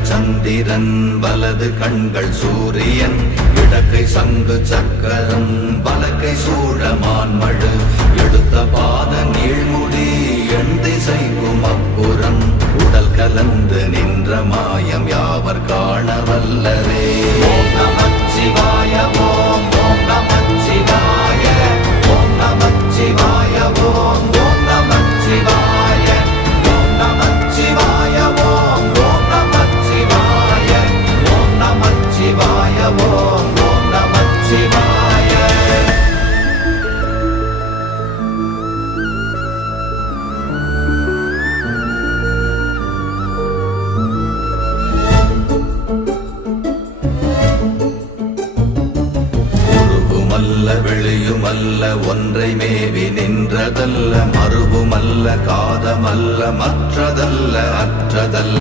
இடங்கள் சந்திரன் வலது கண்கள் சூரியன் இடக்கை சங்கு சக்கரம் வலக்கை சூழமான்மழு எடுத்த பாத நீழ்முடி எண் திசைக்கும் அப்புறம் உடல் கலந்து நின்ற மாயம் யாவர் காண வல்லரே. ஓம் நமச்சிவாய ஓம் ஓம் நமச்சிவாய ஓம் நமச்சிவாய ஓம் ஓம் நமச்சிவாய ஓம் நமச்சிவாய ஓம் ஓம் நமச்சிவாய ஓம் நமச்சிவாய ஓம் ஓம் நமச்சிவாய. வெளியுமல்ல ஒன்றை மேவி நின்றதல்ல மறுவுமல்ல காதமல்ல மற்றதல்ல அற்றதல்ல